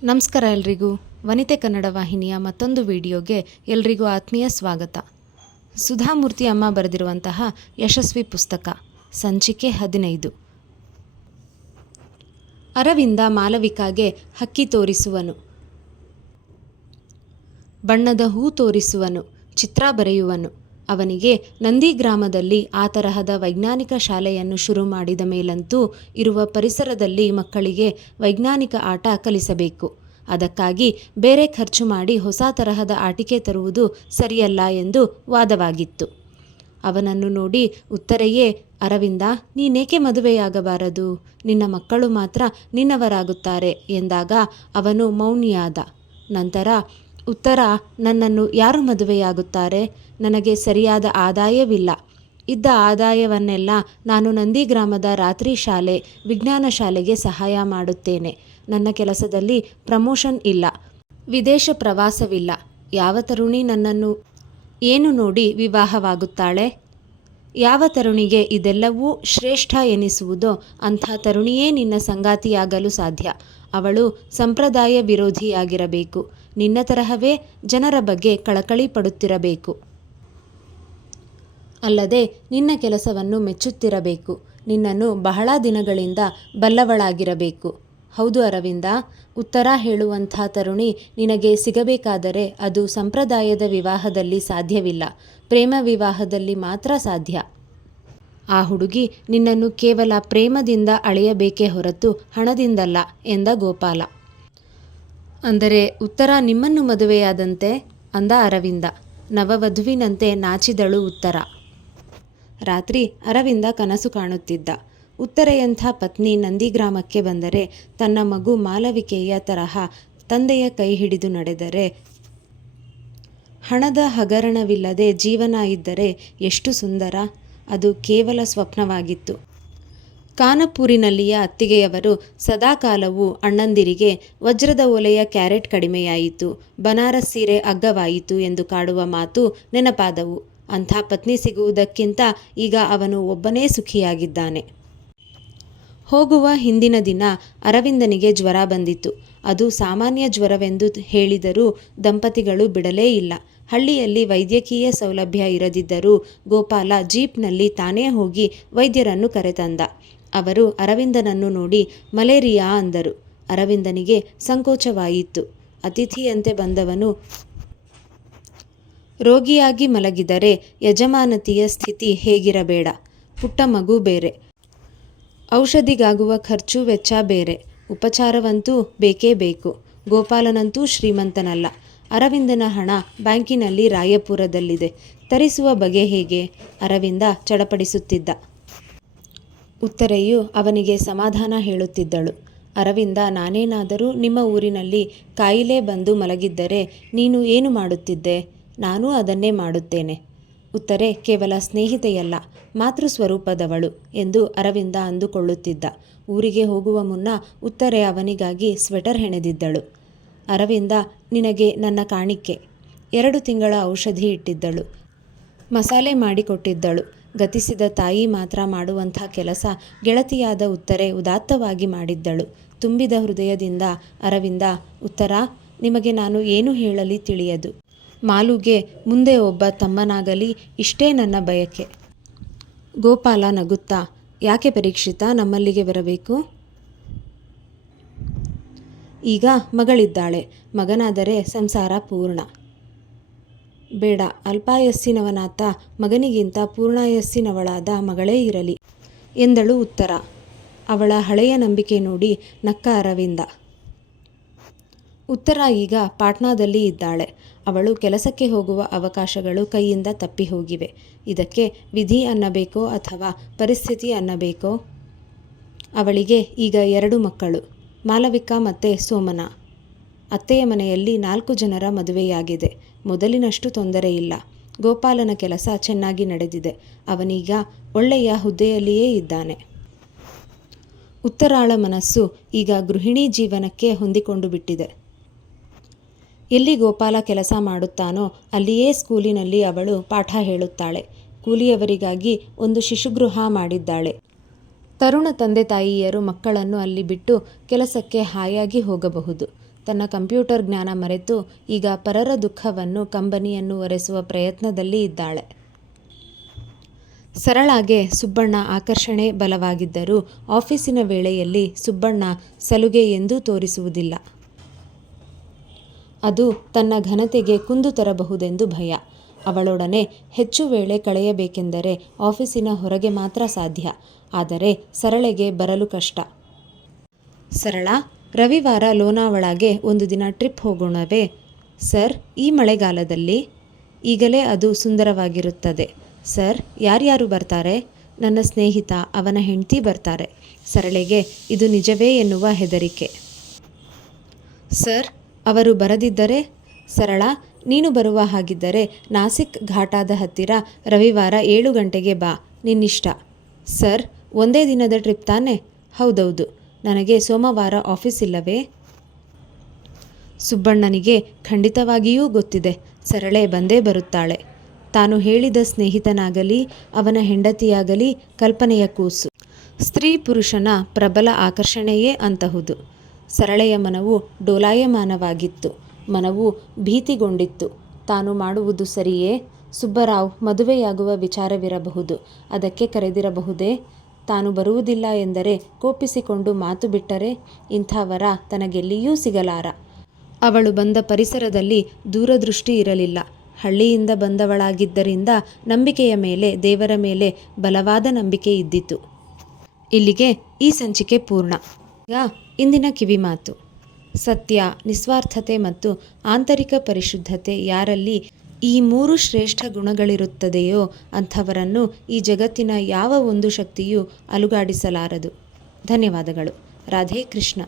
ನಮಸ್ಕಾರ ಎಲ್ರಿಗೂ. ವನಿತೆ ಕನ್ನಡ ವಾಹಿನಿಯ ಮತ್ತೊಂದು ವಿಡಿಯೋಗೆ ಎಲ್ರಿಗೂ ಆತ್ಮೀಯ ಸ್ವಾಗತ. ಸುಧಾಮೂರ್ತಿ ಅಮ್ಮ ಬರೆದಿರುವಂತಹ ಯಶಸ್ವಿ ಪುಸ್ತಕ ಸಂಚಿಕೆ 15. ಅರವಿಂದ ಮಾಲವಿಕಾಗೆ ಹಕ್ಕಿ ತೋರಿಸುವನು, ಬಣ್ಣದ ಹೂ ತೋರಿಸುವನು, ಚಿತ್ರ ಬರೆಯುವನು. ಅವನಿಗೆ ನಂದಿಗ್ರಾಮದಲ್ಲಿ ಆ ತರಹದ ವೈಜ್ಞಾನಿಕ ಶಾಲೆಯನ್ನು ಶುರು ಮಾಡಿದ ಮೇಲಂತೂ ಇರುವ ಪರಿಸರದಲ್ಲಿ ಮಕ್ಕಳಿಗೆ ವೈಜ್ಞಾನಿಕ ಆಟ ಕಲಿಸಬೇಕು. ಅದಕ್ಕಾಗಿ ಬೇರೆ ಖರ್ಚು ಮಾಡಿ ಹೊಸ ತರಹದ ಆಟಿಕೆ ತರುವುದು ಸರಿಯಲ್ಲ ಎಂದು ವಾದವಾಗಿತ್ತು. ಅವನನ್ನು ನೋಡಿ ಉತ್ತರೆಯೇ, ಅರವಿಂದ, ನೀನೇಕೆ ಮದುವೆಯಾಗಬಾರದು? ನಿನ್ನ ಮಕ್ಕಳು ಮಾತ್ರ ನಿನ್ನವರಾಗುತ್ತಾರೆ ಎಂದಾಗ ಅವನು ಮೌನಿಯಾದ. ನಂತರ ಉತ್ತರ, ನನ್ನನ್ನು ಯಾರು ಮದುವೆಯಾಗುತ್ತಾರೆ? ನನಗೆ ಸರಿಯಾದ ಆದಾಯವಿಲ್ಲ. ಇದ್ದ ಆದಾಯವನ್ನೆಲ್ಲ ನಾನು ನಂದಿಗ್ರಾಮದ ರಾತ್ರಿ ಶಾಲೆ, ವಿಜ್ಞಾನ ಶಾಲೆಗೆ ಸಹಾಯ ಮಾಡುತ್ತೇನೆ. ನನ್ನ ಕೆಲಸದಲ್ಲಿ ಪ್ರಮೋಷನ್ ಇಲ್ಲ, ವಿದೇಶ ಪ್ರವಾಸವಿಲ್ಲ. ಯಾವ ತರುಣಿ ನನ್ನನ್ನು ಏನು ನೋಡಿ ವಿವಾಹವಾಗುತ್ತಾಳೆ? ಯಾವ ತರುಣಿಗೆ ಇದೆಲ್ಲವೂ ಶ್ರೇಷ್ಠ ಎನಿಸುವುದೋ ಅಂಥ ತರುಣಿಯೇ ನಿನ್ನ ಸಂಗಾತಿಯಾಗಲು ಸಾಧ್ಯ. ಅವಳು ಸಂಪ್ರದಾಯ ವಿರೋಧಿಯಾಗಿರಬೇಕು. ನಿನ್ನ ತರಹವೇ ಜನರ ಬಗ್ಗೆ ಕಳಕಳಿ ಪಡುತ್ತಿರಬೇಕು. ಅಲ್ಲದೆ ನಿನ್ನ ಕೆಲಸವನ್ನು ಮೆಚ್ಚುತ್ತಿರಬೇಕು. ನಿನ್ನನ್ನು ಬಹಳ ದಿನಗಳಿಂದ ಬಲ್ಲವಳಾಗಿರಬೇಕು. ಹೌದು ಅರವಿಂದ, ಉತ್ತರ ಹೇಳುವಂಥ ತರುಣಿ ನಿನಗೆ ಸಿಗಬೇಕಾದರೆ ಅದು ಸಂಪ್ರದಾಯದ ವಿವಾಹದಲ್ಲಿ ಸಾಧ್ಯವಿಲ್ಲ, ಪ್ರೇಮ ವಿವಾಹದಲ್ಲಿ ಮಾತ್ರ ಸಾಧ್ಯ. ಆ ಹುಡುಗಿ ನಿನ್ನನ್ನು ಕೇವಲ ಪ್ರೇಮದಿಂದ ಅಳೆಯಬೇಕೇ ಹೊರತು ಹಣದಿಂದಲ್ಲ ಎಂದ ಗೋಪಾಲ. ಅಂದರೆ ಉತ್ತರ ನಿಮ್ಮನ್ನು ಮದುವೆಯಾದಂತೆ ಅಂದ ಅರವಿಂದ. ನವವಧುವಿನಂತೆ ನಾಚಿದಳು ಉತ್ತರ. ರಾತ್ರಿ ಅರವಿಂದ ಕನಸು ಕಾಣುತ್ತಿದ್ದ. ಉತ್ತರೆಯಂಥ ಪತ್ನಿ ನಂದಿಗ್ರಾಮಕ್ಕೆ ಬಂದರೆ, ತನ್ನ ಮಗು ಮಾಲವಿಕೆಯ ತರಹ ತಂದೆಯ ಕೈ ಹಿಡಿದು ನಡೆದರೆ, ಹಣದ ಹಗರಣವಿಲ್ಲದೆ ಜೀವನ ಇದ್ದರೆ ಎಷ್ಟು ಸುಂದರ. ಅದು ಕೇವಲ ಸ್ವಪ್ನವಾಗಿತ್ತು. ಕಾನಪೂರಿನಲ್ಲಿಯ ಅತ್ತಿಗೆಯವರು ಸದಾಕಾಲವೂ ಅಣ್ಣಂದಿರಿಗೆ ವಜ್ರದ ಒಲೆಯ ಕ್ಯಾರೆಟ್ ಕಡಿಮೆಯಾಯಿತು, ಬನಾರಸ್ ಸೀರೆ ಅಗ್ಗವಾಯಿತು ಎಂದು ಕಾಡುವ ಮಾತು ನೆನಪಾದವು. ಅಂಥ ಪತ್ನಿ ಸಿಗುವುದಕ್ಕಿಂತ ಈಗ ಅವನು ಒಬ್ಬನೇ ಸುಖಿಯಾಗಿದ್ದಾನೆ. ಹೋಗುವ ಹಿಂದಿನ ದಿನ ಅರವಿಂದನಿಗೆ ಜ್ವರ ಬಂದಿತ್ತು. ಅದು ಸಾಮಾನ್ಯ ಜ್ವರವೆಂದು ಹೇಳಿದರೂ ದಂಪತಿಗಳು ಬಿಡಲೇ ಇಲ್ಲ. ಹಳ್ಳಿಯಲ್ಲಿ ವೈದ್ಯಕೀಯ ಸೌಲಭ್ಯ ಇರದಿದ್ದರೂ ಗೋಪಾಲ ಜೀಪ್ನಲ್ಲಿ ತಾನೇ ಹೋಗಿ ವೈದ್ಯರನ್ನು ಕರೆತಂದ. ಅವರು ಅರವಿಂದನನ್ನು ನೋಡಿ ಮಲೇರಿಯಾ ಅಂದರು. ಅರವಿಂದನಿಗೆ ಸಂಕೋಚವಾಯಿತು. ಅತಿಥಿಯಂತೆ ಬಂದವನು ರೋಗಿಯಾಗಿ ಮಲಗಿದರೆ ಯಜಮಾನತಿಯ ಸ್ಥಿತಿ ಹೇಗಿರಬೇಡ. ಪುಟ್ಟ ಮಗು ಬೇರೆ, ಔಷಧಿಗಾಗುವ ಖರ್ಚು ವೆಚ್ಚ ಬೇರೆ, ಉಪಚಾರವಂತೂ ಬೇಕೇ ಬೇಕು. ಗೋಪಾಲನಂತೂ ಶ್ರೀಮಂತನಲ್ಲ. ಅರವಿಂದನ ಹಣ ಬ್ಯಾಂಕಿನಲ್ಲಿ ರಾಯಪುರದಲ್ಲಿದೆ. ತರಿಸುವ ಬಗೆ ಹೇಗೆ? ಅರವಿಂದ ಚಡಪಡಿಸುತ್ತಿದ್ದ. ಉತ್ತರೆಯು ಅವನಿಗೆ ಸಮಾಧಾನ ಹೇಳುತ್ತಿದ್ದಳು. ಅರವಿಂದ, ನಾನೇನಾದರೂ ನಿಮ್ಮ ಊರಿನಲ್ಲಿ ಕಾಯಿಲೆ ಬಂದು ಮಲಗಿದ್ದರೆ ನೀನು ಏನು ಮಾಡುತ್ತಿದ್ದೆ? ನಾನೂ ಅದನ್ನೇ ಮಾಡುತ್ತೇನೆ. ಉತ್ತರೆ ಕೇವಲ ಸ್ನೇಹಿತೆಯಲ್ಲ, ಮಾತೃ ಸ್ವರೂಪದವಳು ಎಂದು ಅರವಿಂದ ಅಂದುಕೊಳ್ಳುತ್ತಿದ್ದ. ಊರಿಗೆ ಹೋಗುವ ಮುನ್ನ ಉತ್ತರೆ ಅವನಿಗಾಗಿ ಸ್ವೆಟರ್ ಹೆಣೆದಿದ್ದಳು. ಅರವಿಂದ, ನಿನಗೆ ನನ್ನ ಕಾಣಿಕೆ. 2 ತಿಂಗಳ ಔಷಧಿ ಇಟ್ಟಿದ್ದಳು. ಮಸಾಲೆ ಮಾಡಿಕೊಟ್ಟಿದ್ದಳು. ಗತಿಸಿದ ತಾಯಿ ಮಾತ್ರ ಮಾಡುವಂಥ ಕೆಲಸ ಗೆಳತಿಯಾದ ಉತ್ತರೆ ಉದಾತ್ತವಾಗಿ ಮಾಡಿದ್ದಳು. ತುಂಬಿದ ಹೃದಯದಿಂದ ಅರವಿಂದ, ಉತ್ತರ, ನಿಮಗೆ ನಾನು ಏನು ಹೇಳಲಿ ತಿಳಿಯದು. ಮಾಲುಗೆ ಮುಂದೆ ಒಬ್ಬ ತಮ್ಮನಾಗಲಿ, ಇಷ್ಟೇ ನನ್ನ ಬಯಕೆ. ಗೋಪಾಲ ನಗುತ್ತಾ, ಯಾಕೆ ಪರೀಕ್ಷಿತ ನಮ್ಮಲ್ಲಿಗೆ ಬರಬೇಕು? ಈಗ ಮಗಳಿದ್ದಾಳೆ. ಮಗನಾದರೆ ಸಂಸಾರ ಪೂರ್ಣ. ಬೇಡ, ಅಲ್ಪಾಯಸ್ಸಿನವನಾತ ಮಗನಿಗಿಂತ ಪೂರ್ಣಾಯಸ್ಸಿನವಳಾದ ಮಗಳೇ ಇರಲಿ ಎಂದಳು ಉತ್ತರ. ಅವಳ ಹಳೆಯ ನಂಬಿಕೆ ನೋಡಿ ನಕ್ಕ ಅರವಿಂದ. ಉತ್ತರ ಈಗ ಪಾಟ್ನಾದಲ್ಲಿ ಇದ್ದಾಳೆ. ಅವಳು ಕೆಲಸಕ್ಕೆ ಹೋಗುವ ಅವಕಾಶಗಳು ಕೈಯಿಂದ ತಪ್ಪಿ ಹೋಗಿವೆ. ಇದಕ್ಕೆ ವಿಧಿ ಅನ್ನಬೇಕೋ ಅಥವಾ ಪರಿಸ್ಥಿತಿ ಅನ್ನಬೇಕೋ? ಅವಳಿಗೆ ಈಗ 2 ಮಕ್ಕಳು, ಮಾಲವಿಕಾ ಮತ್ತು ಸೋಮನ. ಅತ್ತೆಯ ಮನೆಯಲ್ಲಿ 4 ಜನರ ಮದುವೆಯಾಗಿದೆ. ಮೊದಲಿನಷ್ಟು ತೊಂದರೆ ಇಲ್ಲ. ಗೋಪಾಲನ ಕೆಲಸ ಚೆನ್ನಾಗಿ ನಡೆದಿದೆ. ಅವನೀಗ ಒಳ್ಳೆಯ ಹುದ್ದೆಯಲ್ಲಿಯೇ ಇದ್ದಾನೆ. ಉತ್ತರಾಳ ಮನಸ್ಸು ಈಗ ಗೃಹಿಣಿ ಜೀವನಕ್ಕೆ ಹೊಂದಿಕೊಂಡು ಬಿಟ್ಟಿದೆ. ಎಲ್ಲಿ ಗೋಪಾಲ ಕೆಲಸ ಮಾಡುತ್ತಾನೋ ಅಲ್ಲಿಯೇ ಸ್ಕೂಲಿನಲ್ಲಿ ಅವಳು ಪಾಠ ಹೇಳುತ್ತಾಳೆ. ಕೂಲಿಯವರಿಗಾಗಿ ಒಂದು ಶಿಶುಗೃಹ ಮಾಡಿದ್ದಾಳೆ. ತರುಣ ತಂದೆ ತಾಯಿಯರು ಮಕ್ಕಳನ್ನು ಅಲ್ಲಿ ಬಿಟ್ಟು ಕೆಲಸಕ್ಕೆ ಹಾಯಾಗಿ ಹೋಗಬಹುದು. ತನ್ನ ಕಂಪ್ಯೂಟರ್ ಜ್ಞಾನ ಮರೆತು ಈಗ ಪರರ ದುಃಖವನ್ನು ಕಂಬನಿಯನ್ನು ಒರೆಸುವ ಪ್ರಯತ್ನದಲ್ಲಿ ಇದ್ದಾಳೆ. ಸರಳಾಗೆ ಸುಬ್ಬಣ್ಣ ಆಕರ್ಷಣೆ ಬಲವಾಗಿದ್ದರೂ ಆಫೀಸಿನ ವೇಳೆಯಲ್ಲಿ ಸುಬ್ಬಣ್ಣ ಸಲುಗೆ ಎಂದೂ ತೋರಿಸುವುದಿಲ್ಲ. ಅದು ತನ್ನ ಘನತೆಗೆ ಕುಂದು ತರಬಹುದೆಂದು ಭಯ. ಅವಳೊಡನೆ ಹೆಚ್ಚು ವೇಳೆ ಕಳೆಯಬೇಕೆಂದರೆ ಆಫೀಸಿನ ಹೊರಗೆ ಮಾತ್ರ ಸಾಧ್ಯ. ಆದರೆ ಸರಳೆಗೆ ಬರಲು ಕಷ್ಟ. ಸರಳ, ರವಿವಾರ ಲೋನಾವಳಾಗೆ ಒಂದು ದಿನ ಟ್ರಿಪ್ ಹೋಗೋಣವೇ? ಸರ್, ಈ ಮಳೆಗಾಲದಲ್ಲಿ? ಈಗಲೇ ಅದು ಸುಂದರವಾಗಿರುತ್ತದೆ. ಸರ್, ಯಾರ್ಯಾರು ಬರ್ತಾರೆ? ನನ್ನ ಸ್ನೇಹಿತ, ಅವನ ಹೆಂಡತಿ ಬರ್ತಾರೆ. ಸರಳೆಗೆ ಇದು ನಿಜವೇ ಎನ್ನುವ ಹೆದರಿಕೆ. ಸರ್, ಅವರು ಬರದಿದ್ದರೆ? ಸರಳ, ನೀನು ಬರುವ ಹಾಗಿದ್ದರೆ ನಾಸಿಕ್ ಘಾಟಾದ ಹತ್ತಿರ ರವಿವಾರ 7 ಗಂಟೆಗೆ ಬಾ, ನಿನ್ನಿಷ್ಟ. ಸರ್, ಒಂದೇ ದಿನದ ಟ್ರಿಪ್ ತಾನೆ? ಹೌದೌದು. ನನಗೆ ಸೋಮವಾರ ಆಫೀಸ್ ಇಲ್ಲವೇ? ಸುಬ್ಬಣ್ಣನಿಗೆ ಖಂಡಿತವಾಗಿಯೂ ಗೊತ್ತಿದೆ, ಸರಳೆ ಬಂದೇ ಬರುತ್ತಾಳೆ. ತಾನು ಹೇಳಿದ ಸ್ನೇಹಿತನಾಗಲಿ ಅವನ ಹೆಂಡತಿಯಾಗಲಿ ಕಲ್ಪನೆಯ ಕೂಸು. ಸ್ತ್ರೀ ಪುರುಷನ ಪ್ರಬಲ ಆಕರ್ಷಣೆಯೇ ಅಂತಹುದು. ಸರಳೆಯ ಮನವು ಡೋಲಾಯಮಾನವಾಗಿತ್ತು. ಮನವು ಭೀತಿಗೊಂಡಿತ್ತು. ತಾನು ಮಾಡುವುದು ಸರಿಯೇ? ಸುಬ್ಬರಾವ್ ಮದುವೆಯಾಗುವ ವಿಚಾರವಿರಬಹುದು. ಅದಕ್ಕೆ ಕರೆದಿರಬಹುದೇ? ತಾನು ಬರುವುದಿಲ್ಲ ಎಂದರೆ ಕೋಪಿಸಿಕೊಂಡು ಮಾತು ಬಿಟ್ಟರೆ? ಇಂಥ ವರ ತನಗೆಲ್ಲಿಯೂ ಸಿಗಲಾರ. ಅವಳು ಬಂದ ಪರಿಸರದಲ್ಲಿ ದೂರದೃಷ್ಟಿ ಇರಲಿಲ್ಲ. ಹಳ್ಳಿಯಿಂದ ಬಂದವಳಾಗಿದ್ದರಿಂದ ನಂಬಿಕೆಯ ಮೇಲೆ, ದೇವರ ಮೇಲೆ ಬಲವಾದ ನಂಬಿಕೆ ಇದ್ದಿತು. ಇಲ್ಲಿಗೆ ಈ ಸಂಚಿಕೆ ಪೂರ್ಣ. ಈಗ ಇಂದಿನ ಕಿವಿಮಾತು. ಸತ್ಯ, ನಿಸ್ವಾರ್ಥತೆ ಮತ್ತು ಆಂತರಿಕ ಪರಿಶುದ್ಧತೆ ಯಾರಲ್ಲಿ ಈ 3 ಶ್ರೇಷ್ಠ ಗುಣಗಳಿರುತ್ತದೆಯೋ ಅಂಥವರನ್ನು ಈ ಜಗತ್ತಿನ ಯಾವ ಒಂದು ಶಕ್ತಿಯೂ ಅಲುಗಾಡಿಸಲಾರದು. ಧನ್ಯವಾದಗಳು. ರಾಧೇ ಕೃಷ್ಣ.